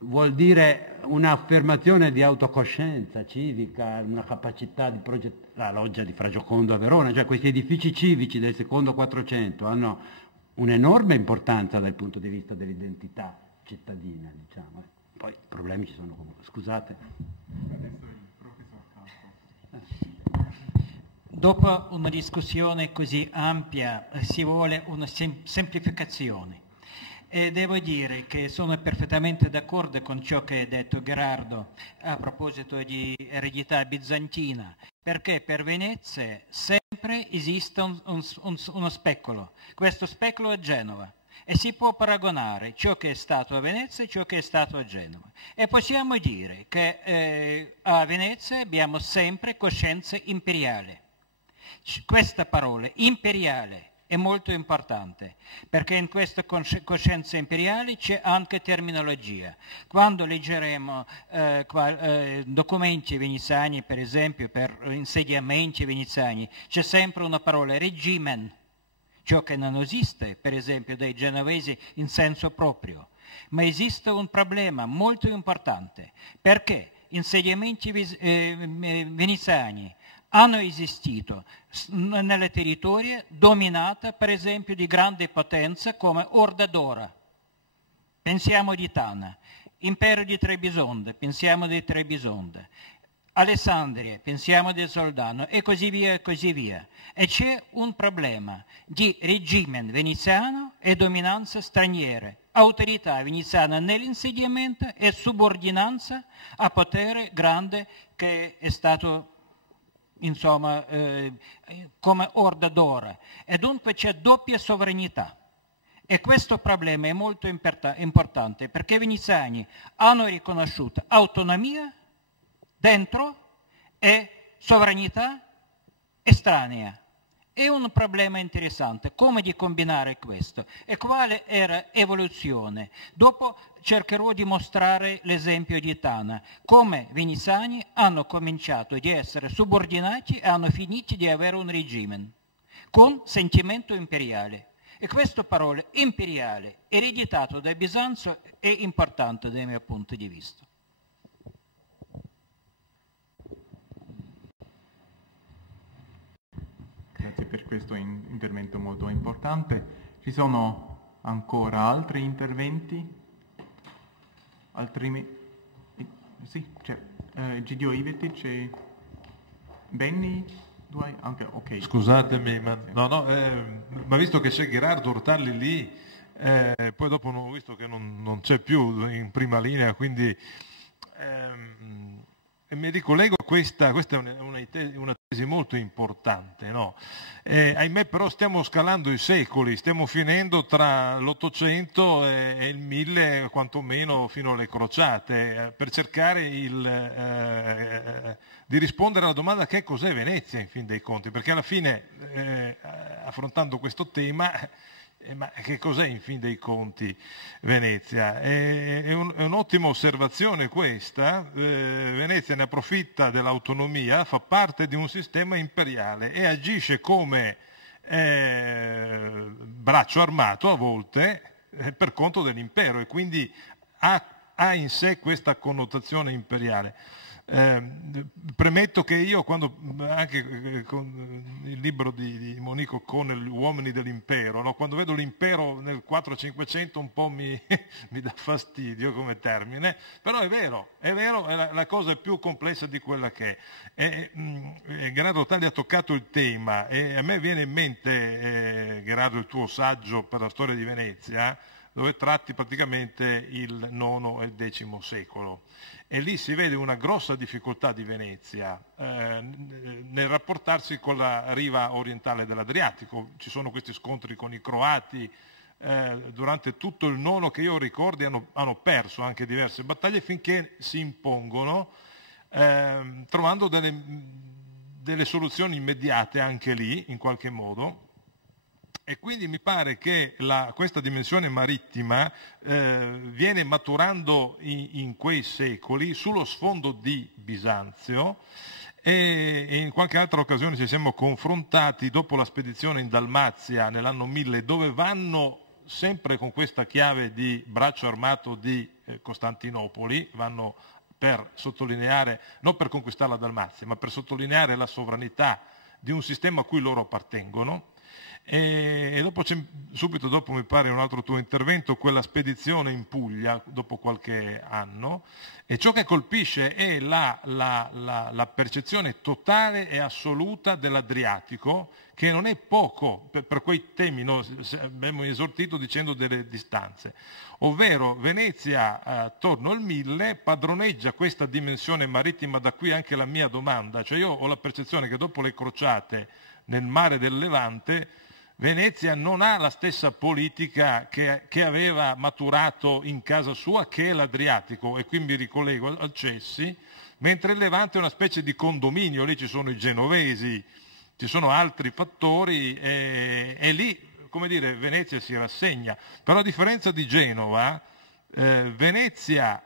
vuol dire un'affermazione di autocoscienza civica, una capacità di progettare. La loggia di Fra Giocondo a Verona, cioè questi edifici civici del secondo 400 hanno un'enorme importanza dal punto di vista dell'identità cittadina, diciamo. Poi i problemi ci sono comunque. Scusate. Dopo una discussione così ampia si vuole una semplificazione. E devo dire che sono perfettamente d'accordo con ciò che ha detto Gherardo a proposito di eredità bizantina, perché per Venezia sempre esiste uno specolo. Questo specolo è Genova e si può paragonare ciò che è stato a Venezia e ciò che è stato a Genova. E possiamo dire che a Venezia abbiamo sempre coscienza imperiale. Questa parola, imperiale, è molto importante, perché in questa coscienza imperiale c'è anche terminologia. Quando leggeremo documenti veneziani, per esempio, per insediamenti veneziani, c'è sempre una parola, regimen, ciò che non esiste, per esempio, dai genovesi in senso proprio. Ma esiste un problema molto importante, perché insediamenti veneziani hanno esistito nelle territorie dominate, per esempio, di grandi potenze come Orda d'Ora. Pensiamo di Tana, Impero di Trebisonda, pensiamo di Trebisonda, Alessandria, pensiamo di Soldano, e così via, e così via. E c'è un problema di regime veneziano e dominanza straniere, autorità veneziana nell'insediamento e subordinanza a potere grande che è stato, insomma, come Orda d'Ora, e dunque c'è doppia sovranità. E questo problema è molto importante perché i veneziani hanno riconosciuto autonomia dentro e sovranità estranea. È un problema interessante come di combinare questo e quale era l'evoluzione. Dopo cercherò di mostrare l'esempio di Tana, come i veneziani hanno cominciato di essere subordinati e hanno finito di avere un regime con sentimento imperiale. E questa parola imperiale, ereditato da Bisanzio, è importante dai miei punti di vista. Grazie per questo intervento molto importante. Ci sono ancora altri interventi? Sì, c'è Egidio Ivetic e Benny? Anche, okay. Scusatemi, ma visto che c'è Gerardo Ortalli lì, poi dopo non ho visto che non c'è più in prima linea, quindi mi ricollego a questa è una tesi molto importante, no? Ahimè però stiamo scalando i secoli, stiamo finendo tra l'Ottocento e il 1000, quantomeno fino alle crociate, per cercare di rispondere alla domanda che cos'è Venezia in fin dei conti, perché alla fine, affrontando questo tema, ma che cos'è in fin dei conti Venezia? È un'ottima osservazione questa. Venezia ne approfitta dell'autonomia, fa parte di un sistema imperiale e agisce come braccio armato a volte per conto dell'impero, e quindi ha in sé questa connotazione imperiale. Premetto che io, quando anche con il libro di Monico con gli uomini dell'impero, no? Quando vedo l'impero nel 400-500 un po' mi dà fastidio come termine, però è vero, la cosa è più complessa di quella che è. Gerardo Ortalli ha toccato il tema e a me viene in mente, Gerardo, il tuo saggio per la storia di Venezia, dove tratti praticamente il IX e il X secolo. E lì si vede una grossa difficoltà di Venezia nel rapportarsi con la riva orientale dell'Adriatico. Ci sono questi scontri con i croati durante tutto il IX, che io ricordi hanno perso anche diverse battaglie finché si impongono, trovando delle soluzioni immediate anche lì, in qualche modo. E quindi mi pare che questa dimensione marittima viene maturando in quei secoli sullo sfondo di Bisanzio, e in qualche altra occasione ci siamo confrontati dopo la spedizione in Dalmazia nell'anno 1000, dove vanno sempre con questa chiave di braccio armato di Costantinopoli, vanno per sottolineare, non per conquistare la Dalmazia, ma per sottolineare la sovranità di un sistema a cui loro appartengono. E dopo subito dopo, mi pare, un altro tuo intervento, quella spedizione in Puglia dopo qualche anno, e ciò che colpisce è la percezione totale e assoluta dell'Adriatico, che non è poco per quei temi. Noi abbiamo esortito dicendo delle distanze, ovvero Venezia attorno al 1000 padroneggia questa dimensione marittima. Da qui anche la mia domanda, cioè io ho la percezione che dopo le crociate nel mare del Levante Venezia non ha la stessa politica che aveva maturato in casa sua, che è l'Adriatico, e qui mi ricollego al Cessi, mentre il Levante è una specie di condominio. Lì ci sono i genovesi, ci sono altri fattori, e lì, come dire, Venezia si rassegna. Però a differenza di Genova, Venezia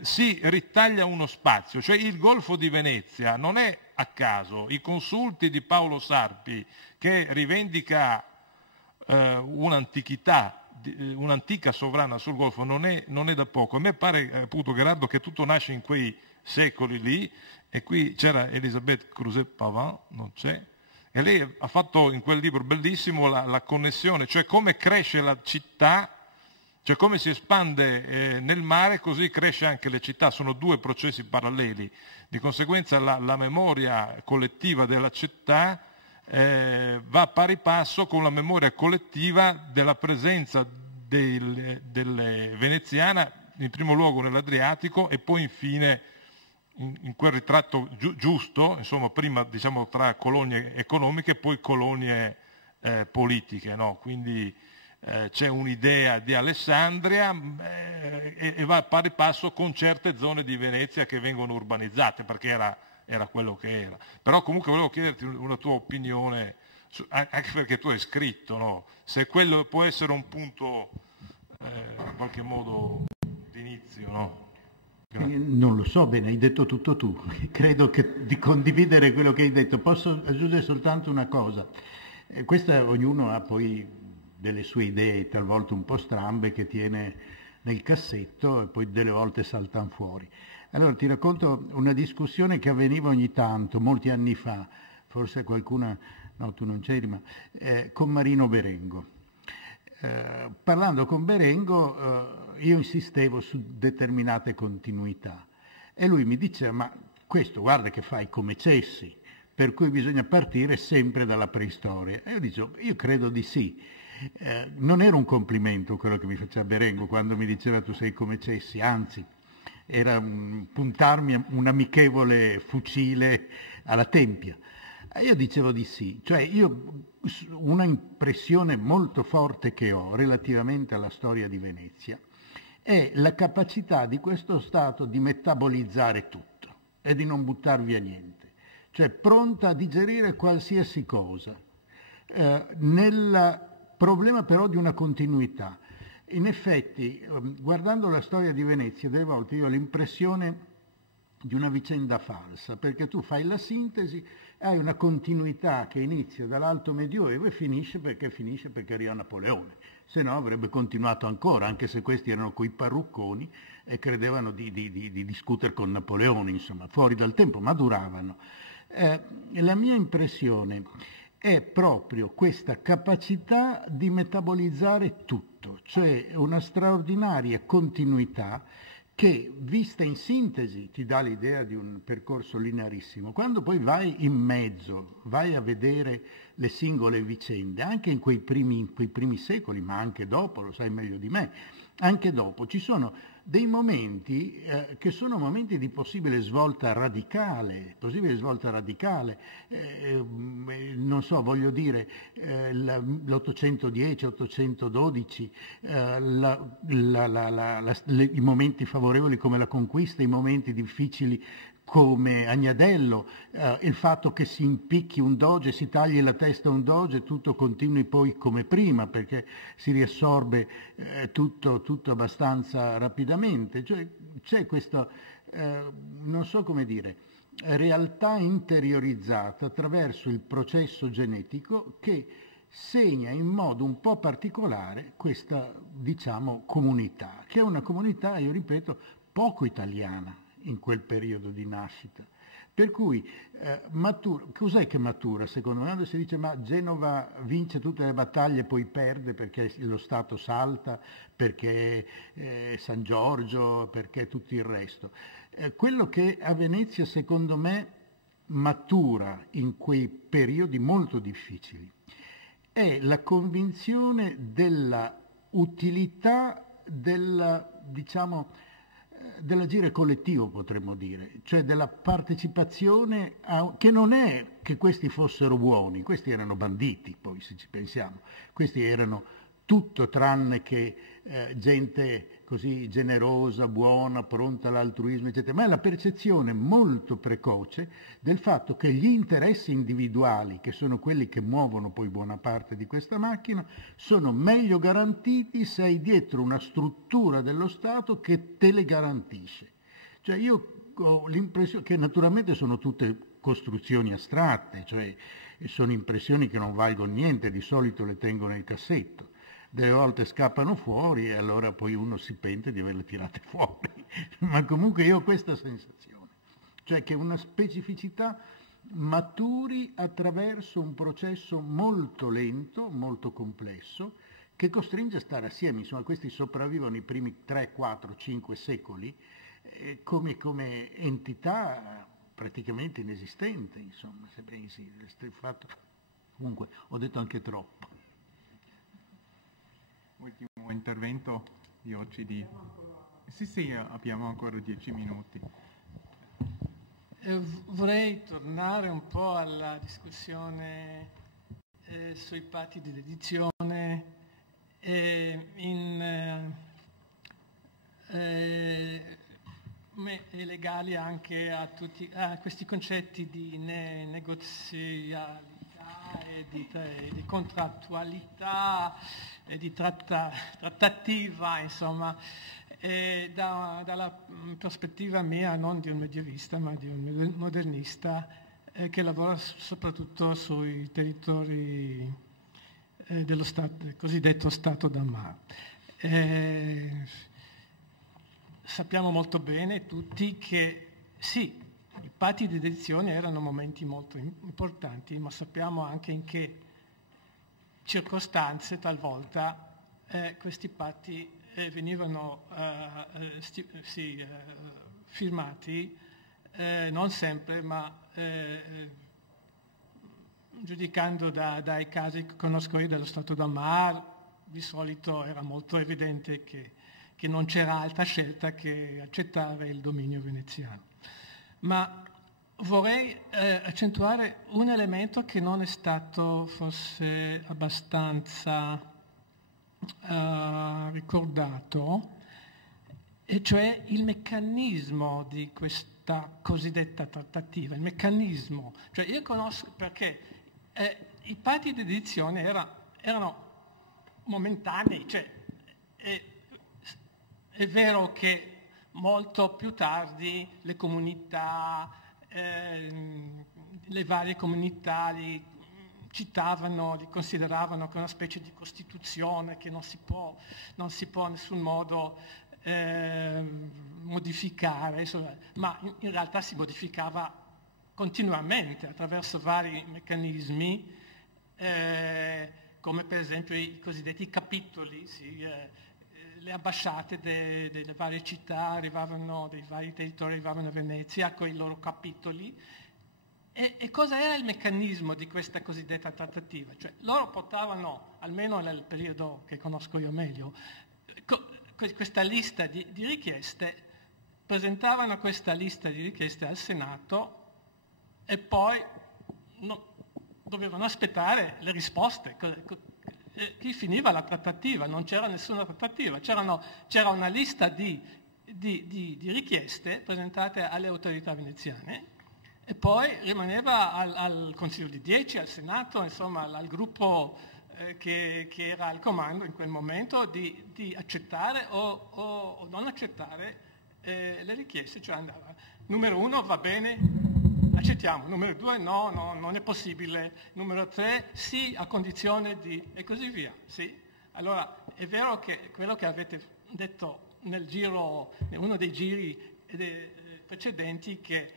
si ritaglia uno spazio, cioè il Golfo di Venezia non è a caso. I consulti di Paolo Sarpi, che rivendica un'antichità, un'antica sovrana sul Golfo, non è da poco. A me pare, appunto, Gerardo, che tutto nasce in quei secoli lì, e qui c'era Elisabeth Cruzet-Pavin, non c'è, e lei ha fatto in quel libro bellissimo la connessione, cioè come cresce la città, cioè come si espande nel mare, così cresce anche le città. Sono due processi paralleli. Di conseguenza la memoria collettiva della città va a pari passo con la memoria collettiva della presenza delle veneziana, in primo luogo nell'Adriatico, e poi infine in quel ritratto giusto, insomma, prima diciamo tra colonie economiche e poi colonie politiche, no? Quindi c'è un'idea di Alessandria e va a pari passo con certe zone di Venezia che vengono urbanizzate, perché era quello che era. Però comunque volevo chiederti una tua opinione, anche perché tu hai scritto, no? Se quello può essere un punto in qualche modo di inizio, no? Non lo so bene, hai detto tutto tu. Credo di condividere quello che hai detto. Posso aggiungere soltanto una cosa. Questa ognuno ha poi delle sue idee, talvolta un po' strambe, che tiene nel cassetto e poi delle volte saltano fuori. Allora ti racconto una discussione che avveniva ogni tanto, molti anni fa, forse qualcuna, no tu non c'eri, ma con Marino Berengo. Parlando con Berengo io insistevo su determinate continuità e lui mi diceva: ma questo guarda che fai come Cessi, per cui bisogna partire sempre dalla preistoria. E io dicevo: io credo di sì. Non era un complimento quello che mi faceva Berengo quando mi diceva tu sei come Cessi, anzi era puntarmi un amichevole fucile alla tempia. E io dicevo di sì, cioè io una impressione molto forte che ho relativamente alla storia di Venezia è la capacità di questo Stato di metabolizzare tutto e di non buttar via niente, cioè pronta a digerire qualsiasi cosa, nel problema però di una continuità. In effetti, guardando la storia di Venezia, delle volte io ho l'impressione di una vicenda falsa, perché tu fai la sintesi, hai una continuità che inizia dall'Alto Medioevo e finisce perché arriva Napoleone, se no avrebbe continuato ancora, anche se questi erano coi parrucconi e credevano di discutere con Napoleone, insomma, fuori dal tempo, ma duravano. La mia impressione è proprio questa capacità di metabolizzare tutto, cioè una straordinaria continuità che, vista in sintesi, ti dà l'idea di un percorso linearissimo. Quando poi vai in mezzo, vai a vedere le singole vicende, anche in quei primi secoli, ma anche dopo, lo sai meglio di me, anche dopo, ci sono dei momenti che sono momenti di possibile svolta radicale, non so, voglio dire, l'810, 812, i momenti favorevoli come la conquista, i momenti difficili come Agnadello, il fatto che si impicchi un doge, si tagli la testa a un doge, tutto continui poi come prima, perché si riassorbe tutto abbastanza rapidamente. Cioè, c'è questa, non so come dire, realtà interiorizzata attraverso il processo genetico che segna in modo un po' particolare questa, diciamo, comunità, che è una comunità, io ripeto, poco italiana in quel periodo di nascita. Per cui cos'è che matura? Secondo me, quando si dice ma Genova vince tutte le battaglie e poi perde perché lo Stato salta, perché San Giorgio, perché tutto il resto. Quello che a Venezia, secondo me, matura in quei periodi molto difficili è la convinzione della utilità dell'agire collettivo, potremmo dire, cioè della partecipazione che non è che questi fossero buoni, questi erano banditi, poi se ci pensiamo, questi erano tutto tranne che gente così generosa, buona, pronta all'altruismo, eccetera, ma è la percezione molto precoce del fatto che gli interessi individuali, che sono quelli che muovono poi buona parte di questa macchina, sono meglio garantiti se hai dietro una struttura dello Stato che te le garantisce. Cioè io ho l'impressione che naturalmente sono tutte costruzioni astratte, cioè sono impressioni che non valgono niente, di solito le tengo nel cassetto. Delle volte scappano fuori e allora poi uno si pente di averle tirate fuori, ma comunque io ho questa sensazione, cioè che una specificità maturi attraverso un processo molto lento, molto complesso, che costringe a stare assieme. Insomma, questi sopravvivono i primi 3, 4, 5 secoli come entità praticamente inesistente, insomma, se pensi, fatto. Comunque ho detto anche troppo. Ultimo intervento di oggi Sì, abbiamo ancora 10 minuti. Vorrei tornare un po' alla discussione sui patti di dedizione legali anche a questi concetti di negozialità e di contrattualità e di trattativa, insomma, dalla prospettiva mia, non di un medievista ma di un modernista, che lavora soprattutto sui territori dello cosiddetto Stato d'Amar. Sappiamo molto bene tutti che sì, i patti di dedizione erano momenti molto importanti, ma sappiamo anche in che circostanze talvolta questi patti venivano firmati, non sempre, ma giudicando dai casi che conosco io dello Stato d'Amar, di solito era molto evidente che non c'era altra scelta che accettare il dominio veneziano. Ma vorrei accentuare un elemento che non è stato forse abbastanza ricordato, e cioè il meccanismo di questa cosiddetta trattativa, il meccanismo. Cioè io conosco perché i patti di dedizione erano momentanei, cioè è vero che molto più tardi le comunità, le varie comunità li citavano, li consideravano come una specie di costituzione che non si può in nessun modo modificare, insomma, ma in realtà si modificava continuamente attraverso vari meccanismi, come per esempio i cosiddetti capitoli, le ambasciate delle varie città dei vari territori arrivavano a Venezia con i loro capitoli. E cosa era il meccanismo di questa cosiddetta trattativa? Cioè loro portavano, almeno nel periodo che conosco io meglio, questa lista di richieste, presentavano questa lista di richieste al Senato e poi dovevano aspettare le risposte. Chi finiva la trattativa? Non c'era nessuna trattativa, c'era una lista di richieste presentate alle autorità veneziane e poi rimaneva al Consiglio di 10, al Senato, insomma al gruppo che era al comando in quel momento di accettare o non accettare le richieste, cioè andava numero 1 va bene, accettiamo, numero 2 no, non è possibile, numero 3 sì, a condizione di, e così via. Sì? Allora è vero che quello che avete detto in uno dei giri precedenti, che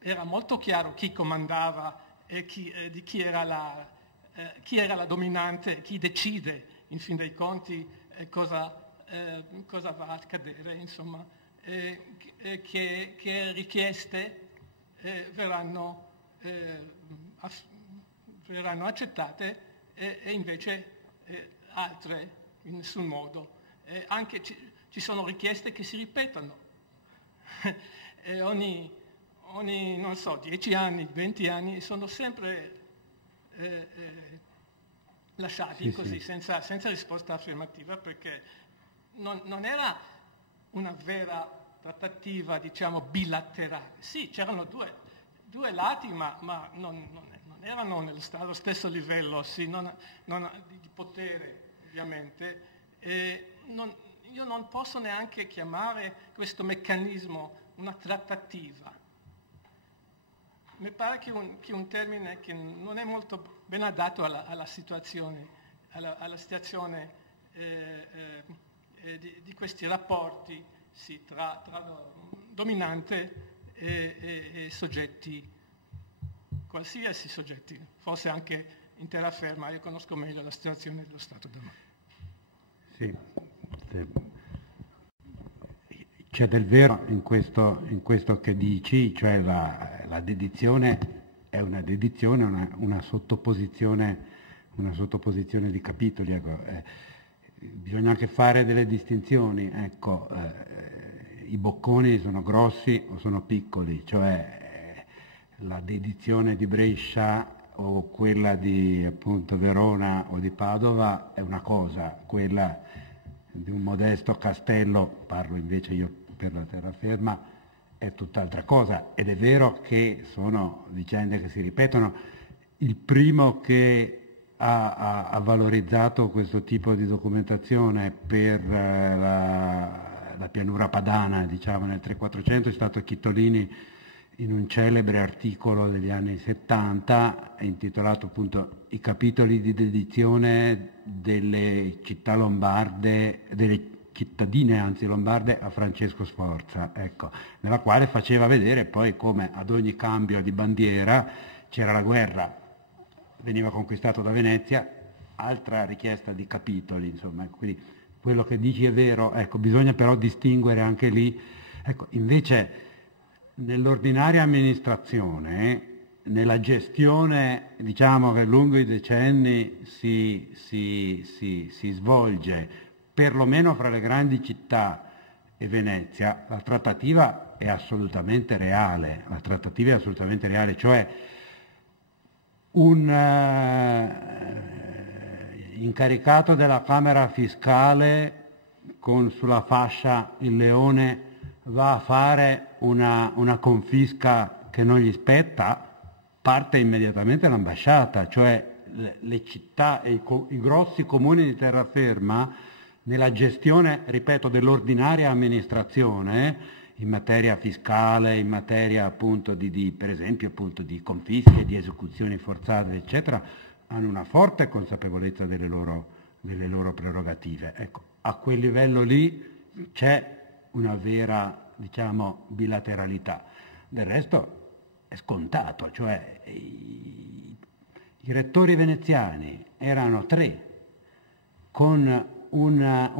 era molto chiaro chi comandava e chi era la dominante, chi decide in fin dei conti cosa va a accadere, insomma, che richieste verranno accettate e invece altre in nessun modo. Anche ci sono richieste che si ripetono ogni non so, 10 anni, 20 anni sono sempre lasciati così, sì. Senza risposta affermativa, perché non era una vera trattativa, diciamo, bilaterale. Sì, c'erano due lati, ma non erano allo stesso livello, sì, di potere, ovviamente. Io non posso neanche chiamare questo meccanismo una trattativa. Mi pare che un termine che non è molto ben adatto alla situazione, alla situazione di questi rapporti, sì, tra dominante e soggetti, qualsiasi soggetti, forse anche in terraferma. Io conosco meglio la situazione dello Stato d'Amar. Sì. C'è del vero in questo che dici, cioè la dedizione è una dedizione, una sottoposizione di capitoli. Ecco. Bisogna anche fare delle distinzioni. Ecco, i bocconi sono grossi o sono piccoli, cioè la dedizione di Brescia o quella di appunto Verona o di Padova è una cosa, quella di un modesto castello, parlo invece io per la terraferma, è tutt'altra cosa, ed è vero che sono vicende che si ripetono. Il primo che ha valorizzato questo tipo di documentazione per la pianura padana, diciamo nel 3400, è stato Chittolini in un celebre articolo degli anni 70 intitolato appunto I capitoli di dedizione delle città lombarde, delle cittadine anzi lombarde a Francesco Sforza, ecco, nella quale faceva vedere poi come ad ogni cambio di bandiera c'era la guerra, veniva conquistato da Venezia, altra richiesta di capitoli, insomma, quindi quello che dici è vero, ecco, bisogna però distinguere anche lì, ecco, invece nell'ordinaria amministrazione, nella gestione, diciamo che lungo i decenni si svolge, perlomeno fra le grandi città e Venezia, la trattativa è assolutamente reale, cioè un incaricato della Camera Fiscale con sulla fascia il leone va a fare una confisca che non gli spetta, parte immediatamente l'ambasciata, cioè le città e i grossi comuni di terraferma nella gestione, ripeto, dell'ordinaria amministrazione in materia fiscale, in materia appunto per esempio appunto di confische, di esecuzioni forzate, eccetera, hanno una forte consapevolezza delle loro prerogative. Ecco, a quel livello lì c'è una vera, diciamo, bilateralità. Del resto è scontato, cioè i rettori veneziani erano 3, con una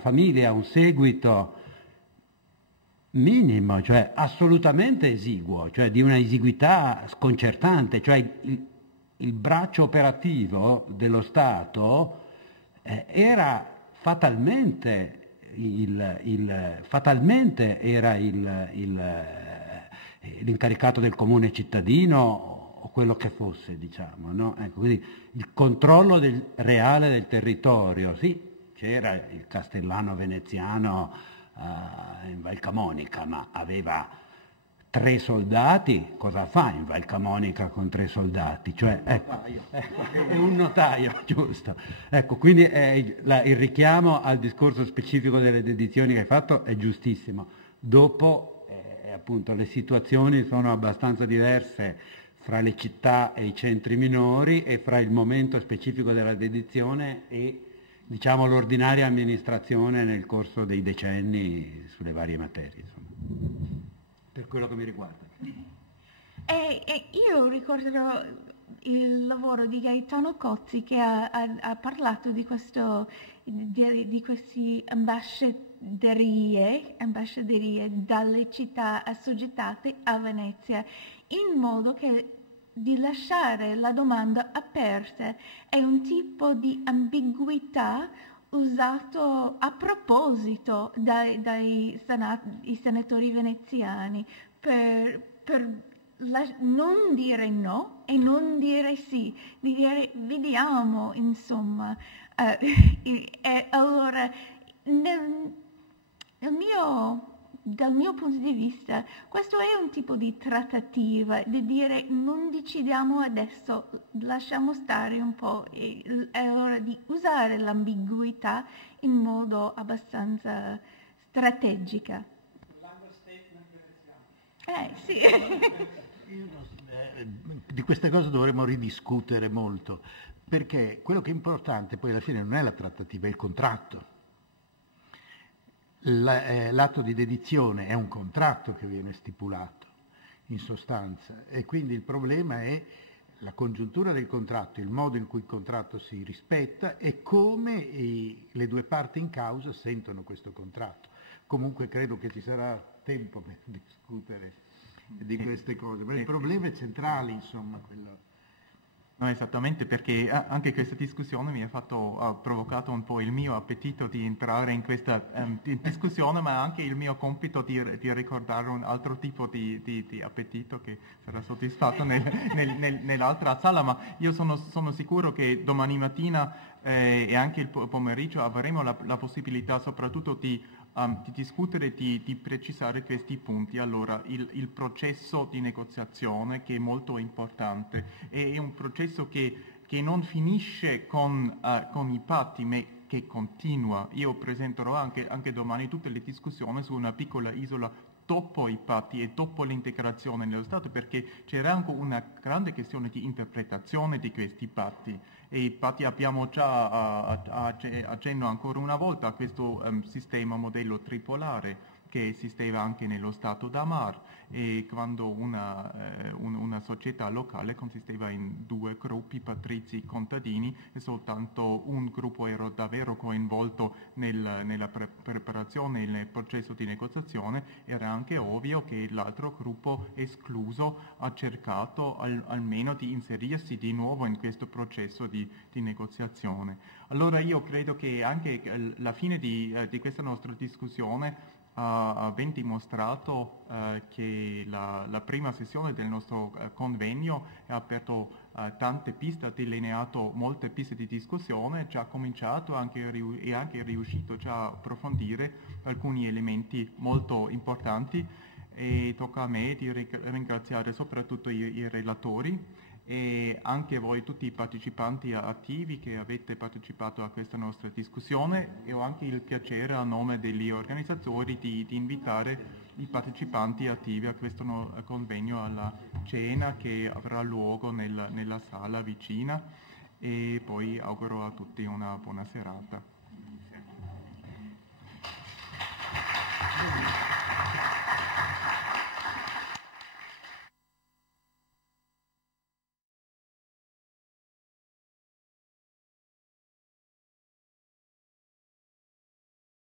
famiglia, un seguito minimo, cioè assolutamente esiguo, cioè di una esiguità sconcertante, cioè il braccio operativo dello Stato era fatalmente era l'incaricato del comune cittadino o quello che fosse, diciamo, no? Ecco, quindi il controllo reale del territorio, sì, c'era il castellano veneziano in Val Camonica, ma aveva 3 soldati, cosa fa in Val Camonica con 3 soldati? Cioè, ecco, è un notaio, giusto. Ecco, quindi il richiamo al discorso specifico delle dedizioni che hai fatto è giustissimo. Dopo, appunto, le situazioni sono abbastanza diverse fra le città e i centri minori e fra il momento specifico della dedizione e, diciamo, l'ordinaria amministrazione nel corso dei decenni sulle varie materie, insomma, per quello che mi riguarda. E io ricorderò il lavoro di Gaetano Cozzi che ha parlato di queste ambasciaderie dalle città assoggettate a Venezia, in modo che di lasciare la domanda aperta. È un tipo di ambiguità usato a proposito dai senatori veneziani per non dire no e non dire sì, di dire vediamo, insomma. E allora, dal mio punto di vista, questo è un tipo di trattativa, di dire non decidiamo adesso, lasciamo stare un po', e allora di usare l'ambiguità in modo abbastanza strategica. Sì. Di queste cose dovremmo ridiscutere molto, perché quello che è importante poi alla fine non è la trattativa, è il contratto. L'atto di dedizione è un contratto che viene stipulato, in sostanza, e quindi il problema è la congiuntura del contratto, il modo in cui il contratto si rispetta e come le due parti in causa sentono questo contratto. Comunque credo che ci sarà tempo per discutere di queste cose, ma il problema è centrale, insomma, quello. No, esattamente, perché anche questa discussione mi ha provocato un po' il mio appetito di entrare in questa discussione, ma anche il mio compito di ricordare un altro tipo di appetito che sarà soddisfatto nell'altra sala, ma io sono sicuro che domani mattina e anche il pomeriggio avremo la possibilità soprattutto di discutere, di precisare questi punti. Allora, il processo di negoziazione, che è molto importante, è un processo che non finisce con i patti, ma che continua. Io presenterò anche domani tutte le discussioni su una piccola isola dopo i patti e dopo l'integrazione nello Stato, perché c'era anche una grande questione di interpretazione di questi patti. E i patti abbiamo già accenno ancora una volta a questo sistema modello tripolare che esisteva anche nello Stato d'Amar, e quando una società locale consisteva in 2 gruppi, patrizi contadini, e soltanto un gruppo era davvero coinvolto nella preparazione e nel processo di negoziazione, era anche ovvio che l'altro gruppo escluso ha cercato almeno di inserirsi di nuovo in questo processo di negoziazione. Allora io credo che anche la fine di questa nostra discussione ha ben dimostrato che la prima sessione del nostro convegno ha aperto tante piste, ha delineato molte piste di discussione, già cominciato e anche riuscito già a approfondire alcuni elementi molto importanti, e tocca a me di ringraziare soprattutto i relatori e anche voi tutti i partecipanti attivi che avete partecipato a questa nostra discussione, e ho anche il piacere a nome degli organizzatori di invitare i partecipanti attivi a questo convegno alla cena che avrà luogo nella sala vicina, e poi auguro a tutti una buona serata.